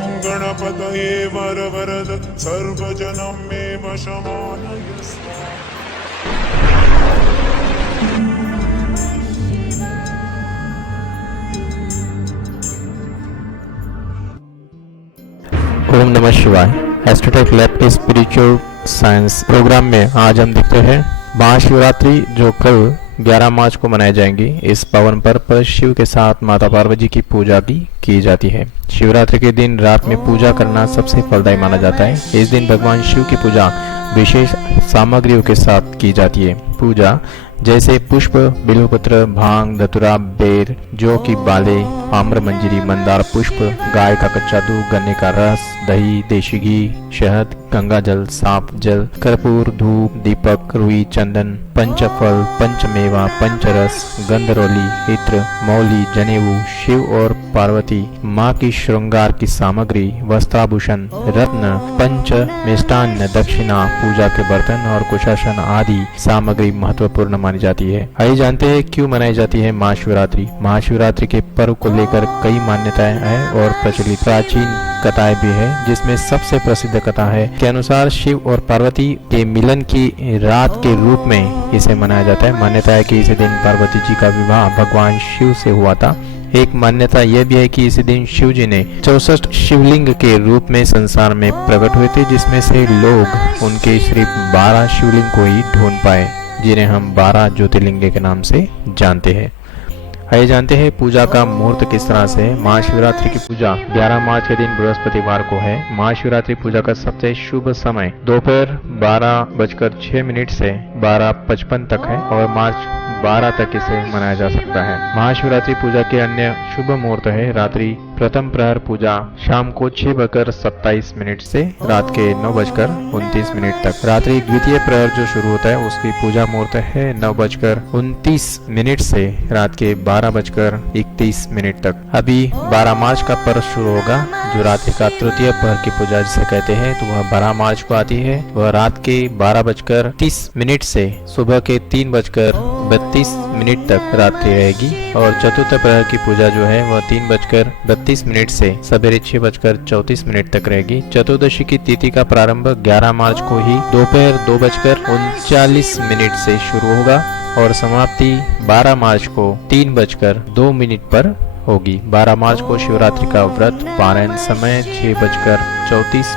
गं गणपतये वरवरद सर्वजनं मे वशमानय स्वाहा। ओम नमः शिवाय। एस्ट्रोटेक लैब के स्पिरिचुअल साइंस प्रोग्राम में आज हम देखते हैं महाशिवरात्रि जो कल 11 मार्च को मनाई जाएंगी। इस पावन पर्व पर शिव के साथ माता पार्वती की पूजा भी की जाती है। शिवरात्रि के दिन रात में पूजा करना सबसे फलदायी माना जाता है। इस दिन भगवान शिव की पूजा विशेष सामग्रियों के साथ की जाती है। पूजा जैसे पुष्प, बिल्वपत्र, भांग, धतुरा, बेर, जौ की बाले, आम्र मंजरी, मंदार पुष्प, गाय का कच्चा दूध, गन्ने का रस, दही, देशी घी, शहद, गंगा जल, सांप जल, कर्पूर, धूप, दीपक, रुई, चंदन, पंचफल, पंचमेवा, पंचरस, गंधरौली, इत्र, मौली, जनेऊ, शिव और पार्वती माँ की श्रृंगार की सामग्री, वस्त्राभूषण, रत्न, पंच मिष्टान्न, दक्षिणा, पूजा के बर्तन और कुशासन आदि सामग्री महत्वपूर्ण मानी जाती है। आइए जानते हैं क्यों मनाई जाती है महाशिवरात्रि। महाशिवरात्रि के पर्व को लेकर कई मान्यताएं हैं और प्रचलित प्राचीन कथाएं भी है, जिसमें सबसे प्रसिद्ध कथा है के अनुसार शिव और पार्वती के मिलन की रात के रूप में इसे मनाया जाता है। मान्यता है कि इसी दिन पार्वती जी का विवाह भगवान शिव से हुआ था। एक मान्यता यह भी है कि इसी दिन शिव जी ने 64 शिवलिंग के रूप में संसार में प्रकट हुए थे, जिसमें से लोग उनके सिर्फ 12 शिवलिंग को ही ढूंढ पाए, जिन्हें हम 12 ज्योतिर्लिंग के नाम से जानते हैं। आइए जानते हैं पूजा का मुहूर्त किस तरह से है। महाशिवरात्रि की पूजा 11 मार्च के दिन बृहस्पतिवार को है। महाशिवरात्रि पूजा का सबसे शुभ समय दोपहर 12:06 से 12:55 तक है और मार्च 12 तक इसे मनाया जा सकता है। महाशिवरात्रि पूजा के अन्य शुभ मुहूर्त है रात्रि प्रथम प्रहर पूजा शाम को 6:27 से रात के 9:29 तक। रात्रि द्वितीय प्रहर जो शुरू होता है उसकी पूजा मुहूर्त है 9:29 से रात के 12:31 तक। अभी 12 मार्च का पर्व शुरू होगा जो रात्रि का तृतीय प्रहर की पूजा जिसे कहते हैं, तो वह 12 मार्च को आती है। वह रात के 12:30 से सुबह के 3:32 तक रात्रि रहेगी और चतुर्थ प्रहर की पूजा जो है वह 3:32 से सवेरे 6:34 तक रहेगी। चतुर्दशी की तिथि का प्रारंभ 11 मार्च को ही दोपहर 2:39 से शुरू होगा और समाप्ति 12 मार्च को 3:02 पर होगी। 12 मार्च को शिवरात्रि का व्रत पारायण समय 6:34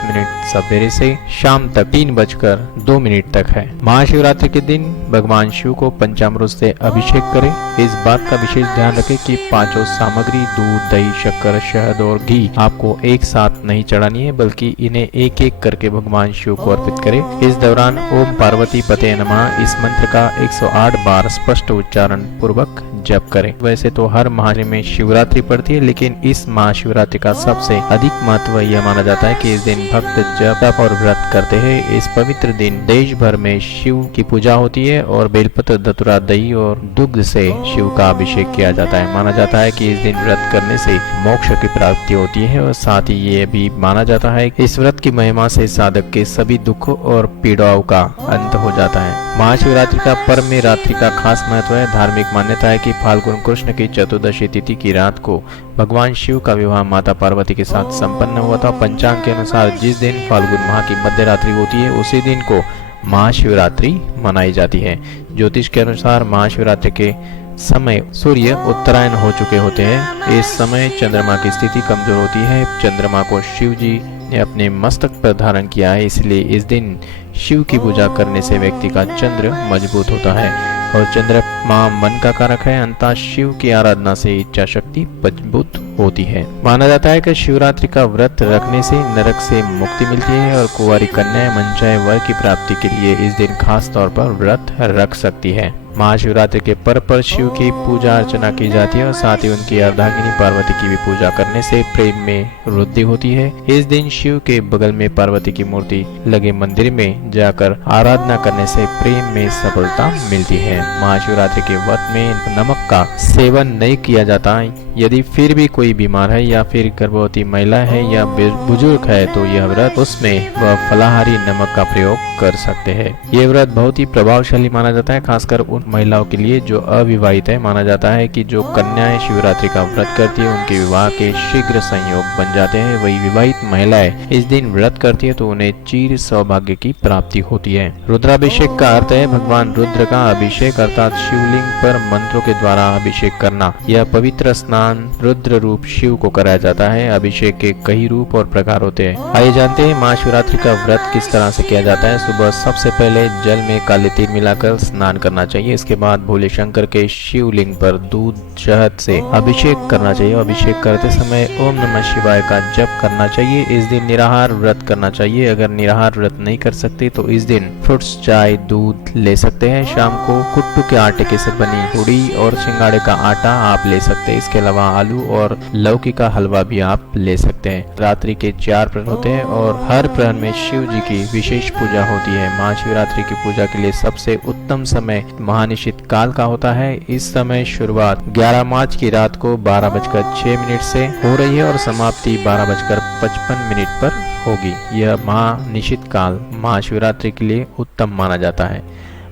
सवेरे से शाम तक 3:02 तक है। महाशिवरात्रि के दिन भगवान शिव को पंचामृत से अभिषेक करें। इस बात का विशेष ध्यान रखें कि पांचों सामग्री दूध, दही, शक्कर, शहद और घी आपको एक साथ नहीं चढ़ानी है, बल्कि इन्हें एक एक करके भगवान शिव को अर्पित करें। इस दौरान ओम पार्वती पते नमः इस मंत्र का 108 बार स्पष्ट उच्चारण पूर्वक जप करें। वैसे तो हर महाशिवरात्रि में शिवरात्रि पड़ती है, लेकिन इस महाशिवरात्रि का सबसे अधिक महत्व यह माना जाता है कि इस दिन भक्त जप और व्रत करते हैं। इस पवित्र दिन देश भर में शिव की पूजा होती है और बेलपत्र, धतूरा, दही और दुग्ध से शिव का अभिषेक किया जाता है। माना जाता है कि इस दिन व्रत करने से मोक्ष की प्राप्ति होती है और साथ ही ये भी माना जाता है कि इस व्रत की महिमा से साधक के सभी दुखों और पीड़ाओं का अंत हो जाता है। महाशिवरात्रि का पर्व में रात्रि का खास महत्व है। धार्मिक मान्यता है कि फाल्गुन कृष्ण की चतुर्दशी तिथि की रात को भगवान शिव का विवाह माता पार्वती के साथ संपन्न हुआ था। पंचांग के अनुसार जिस दिन फाल्गुन माह की मध्य रात्रि होती है उसी दिन को महाशिवरात्रि मनाई जाती है। ज्योतिष के अनुसार महाशिवरात्रि के समय सूर्य उत्तरायण हो चुके होते हैं। इस समय चंद्रमा की स्थिति कमजोर होती है। चंद्रमा को शिव जी ने अपने मस्तक पर धारण किया है, इसलिए इस दिन शिव की पूजा करने से व्यक्ति का चंद्र मजबूत होता है और चंद्रमा मन का कारक है। अंततः शिव की आराधना से इच्छा शक्ति मजबूत होती है। माना जाता है कि शिवरात्रि का व्रत रखने से नरक से मुक्ति मिलती है और कुंवारी कन्या मनचाहे वर की प्राप्ति के लिए इस दिन खास तौर पर व्रत रख सकती है। महाशिवरात्रि के पर्व पर शिव की पूजा अर्चना की जाती है और साथ ही उनकी अर्धांगिनी पार्वती की भी पूजा करने से प्रेम में वृद्धि होती है। इस दिन शिव के बगल में पार्वती की मूर्ति लगे मंदिर में जाकर आराधना करने से प्रेम में सफलता मिलती है। महाशिवरात्रि के व्रत में नमक का सेवन नहीं किया जाता है। यदि फिर भी कोई बीमार है या फिर गर्भवती महिला है या बुजुर्ग है तो यह व्रत उसमें वह फलाहारी नमक का प्रयोग कर सकते हैं। यह व्रत बहुत ही प्रभावशाली माना जाता है, खासकर उन महिलाओं के लिए जो अविवाहित है। माना जाता है कि जो कन्याएं शिवरात्रि का व्रत करती है उनके विवाह के शीघ्र संयोग बन जाते हैं। वही विवाहित महिलाएं इस दिन व्रत करती है तो उन्हें चिर सौभाग्य की प्राप्ति होती है। रुद्राभिषेक का अर्थ है भगवान रुद्र का अभिषेक, अर्थात शिवलिंग पर मंत्रों के द्वारा अभिषेक करना। यह पवित्र स्नान रुद्र रूप शिव को कराया जाता है। अभिषेक के कई रूप और प्रकार होते हैं। आइए जानते हैं महाशिवरात्रि का व्रत किस तरह से किया जाता है। सुबह सबसे पहले जल में काले तिल मिलाकर स्नान करना चाहिए। इसके बाद भोले शंकर के शिवलिंग पर दूध शहद से अभिषेक करना चाहिए। अभिषेक करते समय ओम नमः शिवाय का जप करना चाहिए। इस दिन निराहार व्रत करना चाहिए। अगर निराहार व्रत नहीं कर सकते तो इस दिन फ्रूट्स, चाय, दूध ले सकते हैं। शाम को कुट्टू के आटे के से बनी पूड़ी और सिंगाड़े का आटा आप ले सकते हैं। इसके अलावा आलू और लौकी का हलवा भी आप ले सकते हैं। रात्रि के 4 प्रहर होते हैं और हर प्रहर में शिव जी की विशेष पूजा होती है। महाशिवरात्रि की पूजा के लिए सबसे उत्तम समय महानिशित काल का होता है। इस समय शुरुआत 11 मार्च की रात को 12:06 से हो रही है और समाप्ति 12:55 पर होगी। यह महानिशित काल महाशिवरात्रि के लिए उत्तम माना जाता है।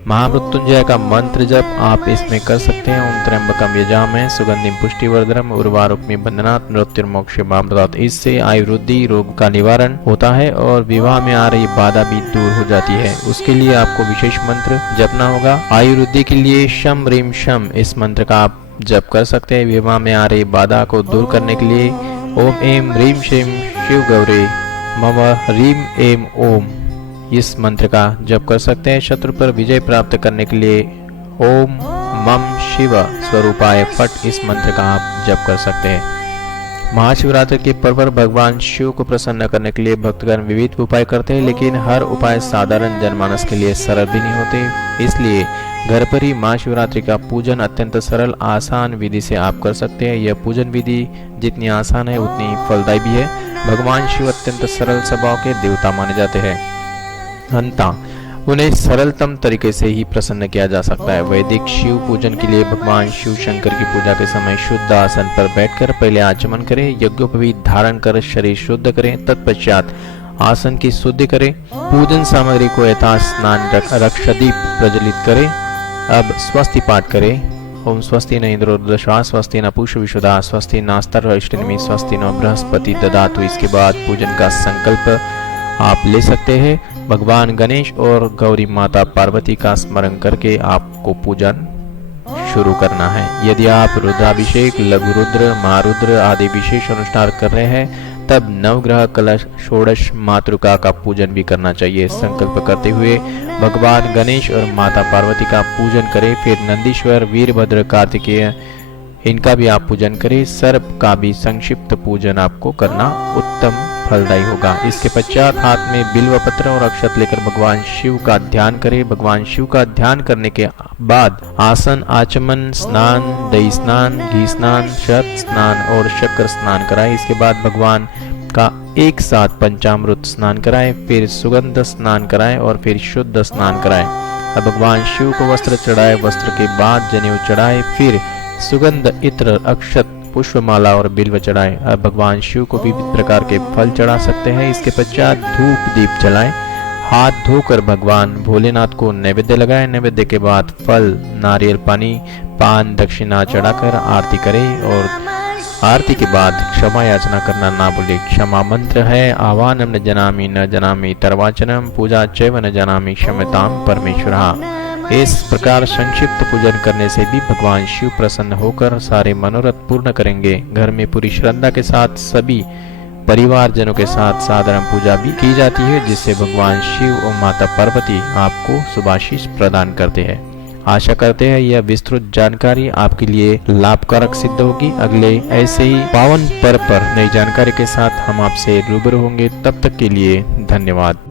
महामृत्युंजय का मंत्र जप आप इसमें कर सकते हैं। ओम त्र्यंबकम यजामहे सुगंधिम पुष्टिवर्धनम उर्वारुकमिव बंधनात् मृत्युर्मोक्षमामृतात्। इससे आयु वृद्धि, रोग का निवारण होता है और विवाह में आ रही बाधा भी दूर हो जाती है। उसके लिए आपको विशेष मंत्र जपना होगा। आयु वृद्धि के लिए शम ह्रीम शम इस मंत्र का आप जप कर सकते हैं। विवाह में आ रही बाधा को दूर करने के लिए ओम एम ह्रीम श्रीम शिव गौरी मम ह्रीम एम ओम इस मंत्र का जप कर सकते हैं। शत्रु पर विजय प्राप्त करने के लिए ओम मम शिव स्वरूपाय फट इस मंत्र का आप जप कर सकते हैं। महाशिवरात्रि के पर्व पर भगवान शिव को प्रसन्न करने के लिए भक्तगण विविध उपाय करते हैं, लेकिन हर उपाय साधारण जनमानस के लिए सरल भी नहीं होते। इसलिए घर पर ही महाशिवरात्रि का पूजन अत्यंत सरल आसान विधि से आप कर सकते हैं। यह पूजन विधि जितनी आसान है उतनी फलदायी भी है। भगवान शिव अत्यंत सरल स्वभाव के देवता माने जाते हैं। अंता उन्हें सरलतम तरीके से ही प्रसन्न किया जा सकता है। वैदिक शिव पूजन के लिए भगवान शिव शंकर की पूजा के समय शुद्ध आसन पर बैठकर पहले आचमन करें, यज्ञोपवीत धारण कर शरीर शुद्ध करें, तत्पश्चात आसन की शुद्धि करें। पूजन सामग्री को यथा स्नान रक्षदीप प्रज्वलित करें। अब स्वस्ति पाठ करें। ओम स्वस्ति न इंद्रो दशा स्वस्ति न पूष विशुदा स्वस्ति नास्तर अष्टमी स्वस्ति न बृहस्पति ददातु। इसके बाद पूजन का संकल्प आप ले सकते हैं। भगवान गणेश और गौरी माता पार्वती का स्मरण करके आपको पूजन शुरू करना है। यदि आप रुद्राभिषेक, लघु रुद्र, महारुद्र आदि विशेष अनुष्ठान कर रहे हैं तब नवग्रह कलश षोडश मातृका का पूजन भी करना चाहिए। संकल्प करते हुए भगवान गणेश और माता पार्वती का पूजन करें। फिर नंदीश्वर, वीरभद्र, कार्तिकेय इनका भी आप पूजन करें। सर्प का भी संक्षिप्त पूजन आपको करना उत्तम फलदायी होगा। इसके पश्चात हाथ में बिल्व पत्र और अक्षत लेकर भगवान शिव का ध्यान करें। भगवान शिव का ध्यान करने के बाद आसन, आचमन, स्नान, दही स्नान, घी स्नान, शत स्नान और शक्कर स्नान कराएं। इसके बाद भगवान का एक साथ पंचामृत स्नान कराएं, फिर सुगंध स्नान कराएं और फिर शुद्ध स्नान कराएं। अब भगवान शिव को वस्त्र चढ़ाए, वस्त्र के बाद जनेऊ चढ़ाए, फिर सुगंध, इत्र, अक्षत, पुष्पमाला और बिल्व चढ़ाएं। अब भगवान शिव को विविध प्रकार के फल चढ़ा सकते हैं। इसके पश्चात धूप दीप जलाएं। हाथ धोकर भगवान भोलेनाथ को नैवेद्य लगाएं। नैवेद्य के बाद फल, नारियल पानी, पान, दक्षिणा चढ़ाकर आरती करें और आरती के बाद क्षमा याचना करना ना भूलें। क्षमा मंत्र है आह्वानम न जनामि न जनामि तर्वाचनम पूजा चैव न जनामि क्षमताम परमेश्वरः। इस प्रकार संक्षिप्त पूजन करने से भी भगवान शिव प्रसन्न होकर सारे मनोरथ पूर्ण करेंगे। घर में पूरी श्रद्धा के साथ सभी परिवारजनों के साथ साधारण पूजा भी की जाती है, जिससे भगवान शिव और माता पार्वती आपको शुभाशीष प्रदान करते हैं। आशा करते हैं यह विस्तृत जानकारी आपके लिए लाभकारक सिद्ध होगी। अगले ऐसे ही पावन पर्व पर नई जानकारी के साथ हम आपसे रूबरू होंगे। तब तक के लिए धन्यवाद।